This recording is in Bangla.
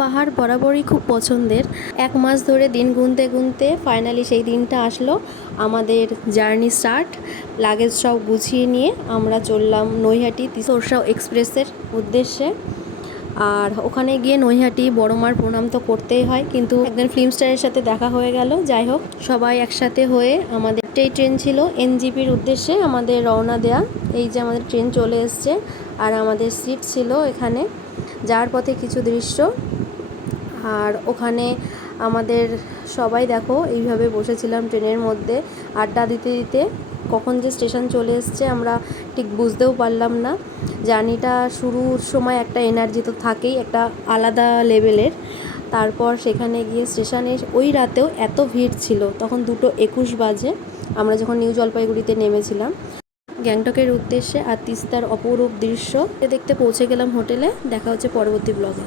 পাহাড় বরাবরই খুব পছন্দের। 1 মাস ধরে দিন গুনতে গুনতে ফাইনালি সেই দিনটা আসলো। আমাদের জার্নি স্টার্ট। লাগেজ সব গুছিয়ে নিয়ে আমরা চললাম নৈহাটি তোরসা এক্সপ্রেসের উদ্দেশ্যে। আর ওখানে গিয়ে নৈহাটি বড় মার প্রণাম তো করতেই হয়, কিন্তু একজন ফিল্ম স্টারের সাথে দেখা হয়ে গেল। যাই হোক, সবাই একসাথে হয়ে আমাদের ট্রেন ছিল এনজিপির উদ্দেশ্যে আমাদের রওনা দেয়া। এই যে আমাদের ট্রেন চলে এসছে আর আমাদের সিট ছিল এখানে। যাওয়ার পথে কিছু দৃশ্য, আর ওখানে আমাদের সবাই দেখো এইভাবে বসেছিলাম ট্রেনের মধ্যে আড্ডা দিতে দিতে। কখন যে স্টেশন চলে এসছে আমরা ঠিক বুঝতেও পারলাম না। জার্নিটা শুরুর সময় একটা এনার্জি তো থাকেই, একটা আলাদা লেভেলের। তারপর সেখানে গিয়ে স্টেশনে ওই রাতেও এত ভিড় ছিল, তখন 2:21 বাজে আমরা যখন নিউ জলপাইগুড়িতে নেমেছিলাম গ্যাংটকের উদ্দেশ্যে। আর তিস্তার অপরূপ দৃশ্য দেখতে পৌঁছে গেলাম হোটেলে। দেখা হচ্ছে পরবর্তী ব্লগে।